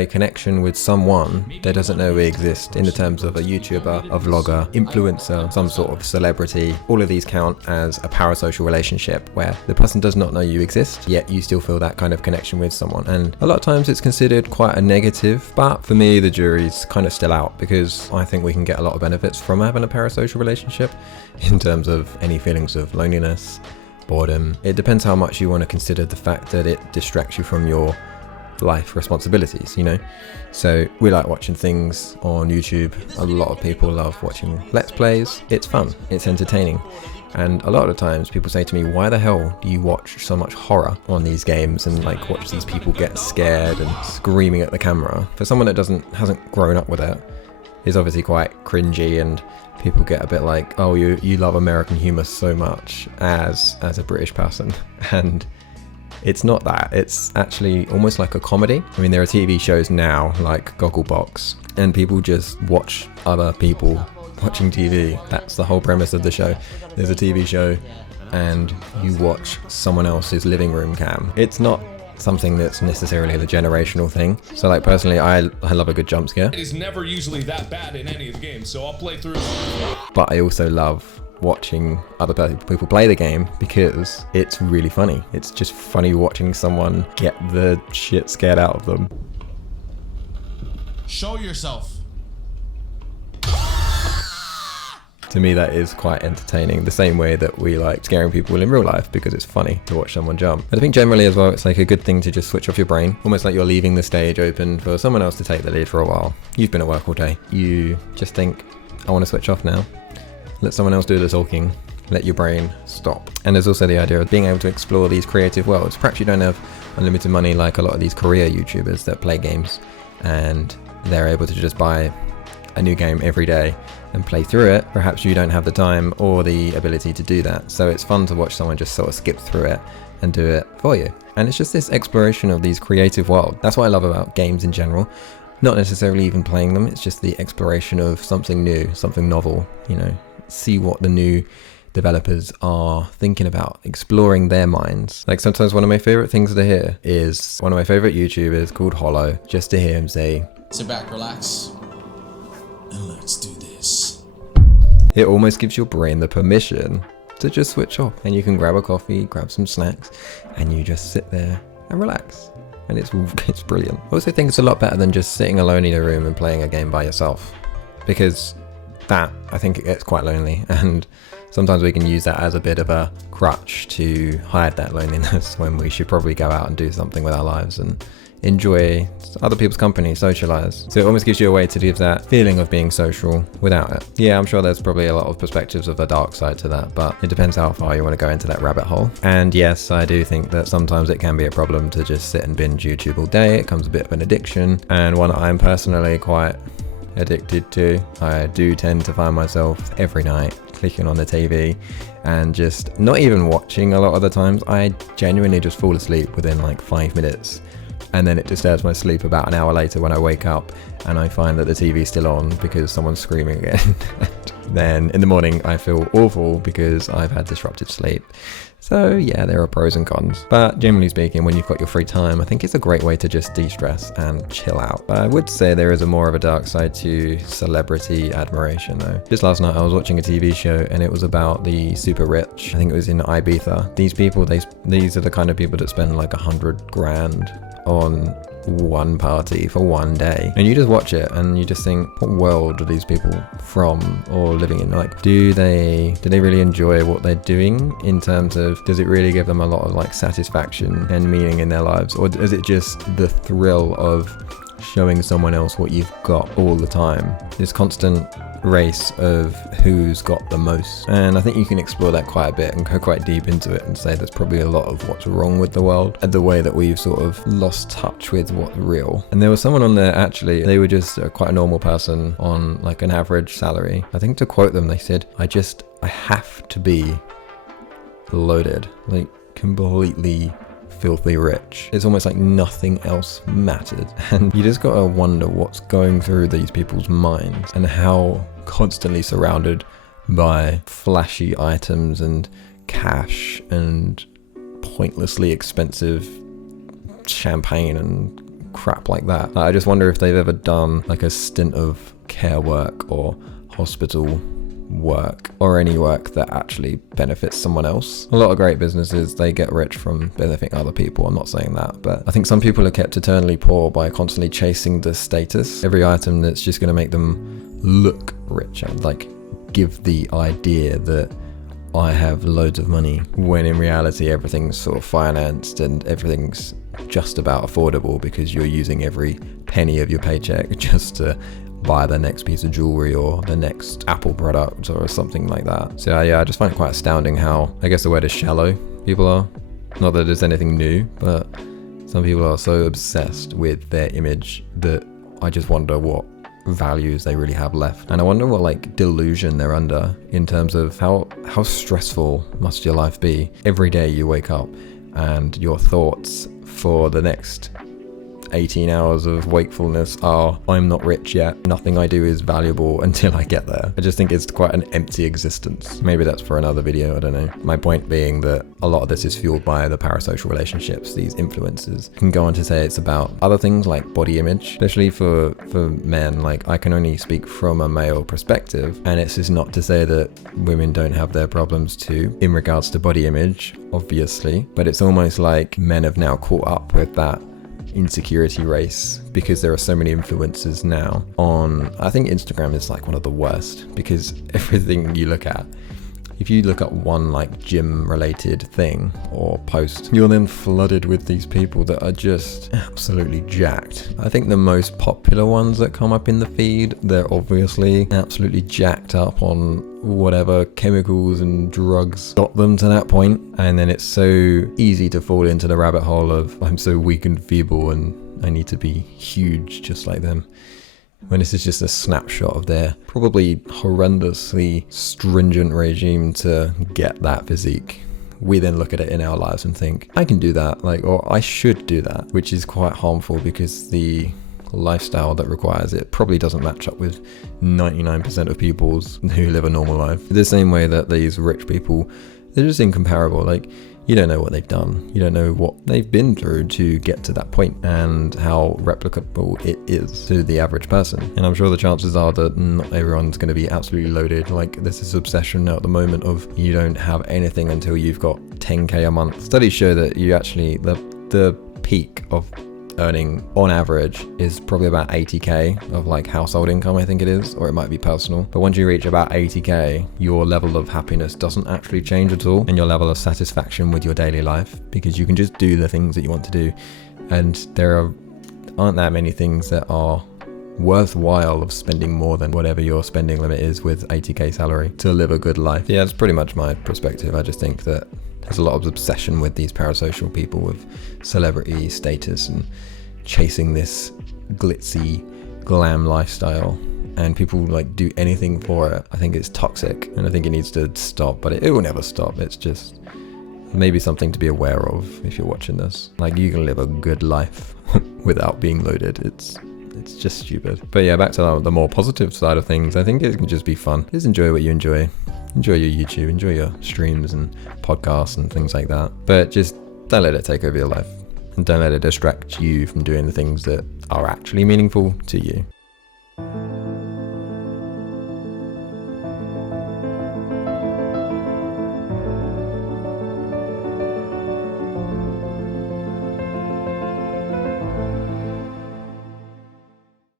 a connection with someone that doesn't know we exist in the terms of a YouTuber, a vlogger, influencer, some sort of celebrity. All of these count as a parasocial relationship where the person does not know you exist, yet you still feel that kind of connection with someone. And a lot of times it's considered quite a negative, but for me, the jury's kind of still out, because I think we can get a lot of benefits from having a parasocial relationship in terms of any feelings of loneliness, boredom. It depends how much you want to consider the fact that it distracts you from your life responsibilities, you know. So we like watching things on YouTube. A lot of people love watching Let's Plays. It's fun, it's entertaining. And a lot of times people say to me, why the hell do you watch so much horror on these games and like watch these people get scared and screaming at the camera? For someone that hasn't grown up with it, it's obviously quite cringy, and people get a bit like, oh, you love American humor so much as a British person. And it's not that. It's actually almost like a comedy. I mean, there are TV shows now like Gogglebox, and people just watch other people watching TV. That's the whole premise of the show. There's a TV show and you watch someone else's living room cam. It's not something that's necessarily the generational thing. So like personally, I love a good jump scare. It is never usually that bad in any of the games, so I'll play through. But I also love watching other people play the game because it's really funny. It's just funny watching someone get the shit scared out of them. Show yourself. To me, that is quite entertaining, the same way that we like scaring people in real life because it's funny to watch someone jump. But I think generally as well, it's like a good thing to just switch off your brain, almost like you're leaving the stage open for someone else to take the lead for a while. You've been at work all day. You just think, I want to switch off now. Let someone else do the talking. Let your brain stop. And there's also the idea of being able to explore these creative worlds. Perhaps you don't have unlimited money like a lot of these career YouTubers that play games, and they're able to just buy a new game every day and play through it. Perhaps you don't have the time or the ability to do that. So it's fun to watch someone just sort of skip through it and do it for you. And it's just this exploration of these creative worlds. That's what I love about games in general. Not necessarily even playing them, it's just the exploration of something new, something novel, you know. See what the new developers are thinking about, exploring their minds. Like sometimes one of my favorite things to hear is one of my favorite YouTubers called Hollow, just to hear him say, sit back, relax, and let's do this. It almost gives your brain the permission to just switch off, and you can grab a coffee, grab some snacks, and you just sit there and relax. And it's brilliant. I also think it's a lot better than just sitting alone in a room and playing a game by yourself, because that, I think it gets quite lonely, and sometimes we can use that as a bit of a crutch to hide that loneliness when we should probably go out and do something with our lives and enjoy other people's company, socialize. So it almost gives you a way to give that feeling of being social without it. Yeah, I'm sure there's probably a lot of perspectives of the dark side to that, but it depends how far you want to go into that rabbit hole. And yes, I do think that sometimes it can be a problem to just sit and binge YouTube all day. It becomes a bit of an addiction, and one I'm personally quite addicted to. I do tend to find myself every night clicking on the TV and just not even watching a lot of the times. I genuinely just fall asleep within like 5 minutes, and then it disturbs my sleep about an hour later when I wake up and I find that the TV's still on because someone's screaming again. Then in the morning I feel awful because I've had disrupted sleep. So yeah, there are pros and cons, but generally speaking, when you've got your free time, I think it's a great way to just de-stress and chill out. I would say there is a more of a dark side to celebrity admiration though. Just last night I was watching a TV show and it was about the super rich. I think it was in Ibiza. These people, these are the kind of people that spend like 100 grand on one party for one day, and you just watch it and you just think, what world are these people from or living in? Like, do they really enjoy what they're doing, in terms of, does it really give them a lot of like satisfaction and meaning in their lives, or is it just the thrill of showing someone else what you've got all the time? This constant race of who's got the most. And I think you can explore that quite a bit and go quite deep into it and say there's probably a lot of what's wrong with the world and the way that we've sort of lost touch with what's real. And there was someone on there, actually, they were just quite a normal person on like an average salary. I think, to quote them, they said, I have to be loaded, like completely filthy rich. It's almost like nothing else mattered. And you just gotta wonder what's going through these people's minds and how constantly surrounded by flashy items and cash and pointlessly expensive champagne and crap like that. I just wonder if they've ever done like a stint of care work or hospital work or any work that actually benefits someone else. A lot of great businesses, they get rich from benefiting other people. I'm not saying that, but I think some people are kept eternally poor by constantly chasing the status. Every item that's just going to make them look rich and like give the idea that I have loads of money, when in reality everything's sort of financed and everything's just about affordable because you're using every penny of your paycheck just to buy the next piece of jewelry or the next Apple product or something like that. So yeah, I just find it quite astounding how, I guess the word is shallow, people are. Not that it's anything new, but some people are so obsessed with their image that I just wonder what values they really have left. And I wonder what like delusion they're under in terms of how stressful must your life be. Every day you wake up and your thoughts for the next 18 hours of wakefulness are, I'm not rich yet, nothing I do is valuable until I get there. I just think it's quite an empty existence. Maybe that's for another video, I don't know. My point being that a lot of this is fueled by the parasocial relationships. These influencers can go on to say it's about other things like body image, especially for men. Like, I can only speak from a male perspective, and it's just not to say that women don't have their problems too in regards to body image, obviously, but it's almost like men have now caught up with that insecurity race because there are so many influencers now on. I think Instagram is like one of the worst because everything you look at, if you look at one like gym related thing or post, you're then flooded with these people that are just absolutely jacked. I think the most popular ones that come up in the feed, they're obviously absolutely jacked up on whatever chemicals and drugs got them to that point. And then it's so easy to fall into the rabbit hole of, I'm so weak and feeble and I need to be huge just like them, when this is just a snapshot of their probably horrendously stringent regime to get that physique. We then look at it in our lives and think, I can do that, like, or I should do that, which is quite harmful because the lifestyle that requires it probably doesn't match up with 99% of people who live a normal life. The same way that these rich people, they're just incomparable. Like, you don't know what they've done. You don't know what they've been through to get to that point and how replicable it is to the average person. And I'm sure the chances are that not everyone's going to be absolutely loaded. Like, there's this obsession now at the moment of you don't have anything until you've got 10k a month. Studies show that you actually, the peak of earning on average is probably about 80k of like household income, I think it is, or it might be personal. But once you reach about 80k, your level of happiness doesn't actually change at all, and your level of satisfaction with your daily life, because you can just do the things that you want to do. And there aren't that many things that are worthwhile of spending more than whatever your spending limit is with 80k salary to live a good life. Yeah, that's pretty much my perspective. I just think that there's a lot of obsession with these parasocial people with celebrity status and chasing this glitzy glam lifestyle, and people like do anything for it. I think it's toxic and I think it needs to stop, but it will never stop. It's just maybe something to be aware of if you're watching this. Like, you can live a good life without being loaded. It's just stupid. But yeah, back to the more positive side of things. I think it can just be fun. Just enjoy what you enjoy. Enjoy your YouTube, enjoy your streams and podcasts and things like that. But just don't let it take over your life, and don't let it distract you from doing the things that are actually meaningful to you.